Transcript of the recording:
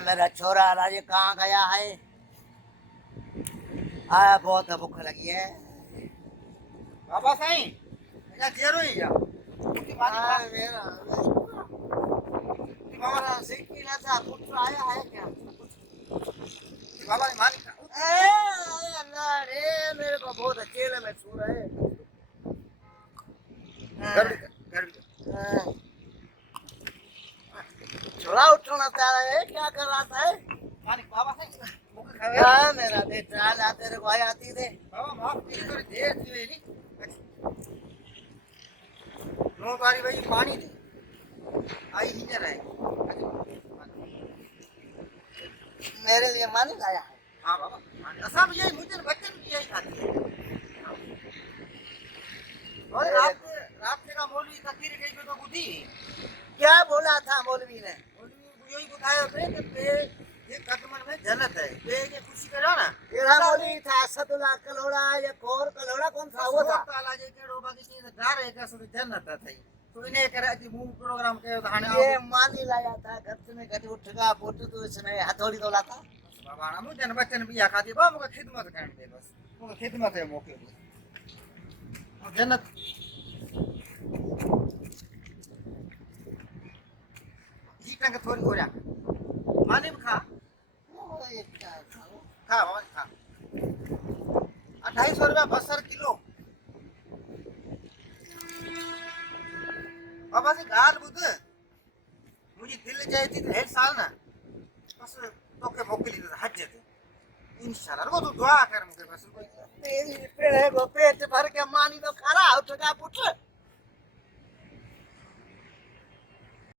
मेरा छोरा राजे कहाँ गया है? आया, बहुत भूख लगी है। बाबा साईं या जेरो ही या मेरा मेरा सिक्की था, पुत्र आया है क्या? बाबा ने मानी का अल्लाह रे, मेरे को बहुत अकेले में सो रहे। घर छोरा उठना चाह रहा है, क्या कर रहा था? मानी बाबा साईं मुके खावे हाँ, मेरा बेटा ला तेरे को आती थे। बाबा माफ कर दे थी नी नो बारी भाई पानी दे आई ही न रहे मेरे लिए मानी लाया है। हां बाबा मानी सब यही मुझे बच्चन भी यही खाती है और रात का मौलवी तकरीर कही पे तो बुद्धि क्या बोला था मौलवी ने? मौलवी यही बताया थे कि ये कदमन में जन्नत है ये खुशी करो ना तेरा मौलवी था असदुल्ला कलोड़ा या कौर कलोड़ा, कौन सा वो था? ताला जे केड़ो बाकी चीज घर है का सुध जन्नत थई तो इने करे कि मूव प्रोग्राम के हाने ये मानी लाया था घर में गट उठगा पोट तो इसने हथौड़ी तो लाता। बाबा ना मुझे बच्चन भी खाती बाबा मुझे खिदमत करने दे बस मुझे खिदमत है मौके पे और जन्नत जी टंग थोड़ी हो जा माने भी खा खा बाबा खा 250 रुपया बसर किलो बाबा से गाल बुध मुझे दिल चाहिए थी ढेर साल ना बस तो के मोकली हज ते इंशाल्लाह वो तो दुआ कर मुझे बस तेरी पेड़ को पेट भर के मानी तो खरा उठ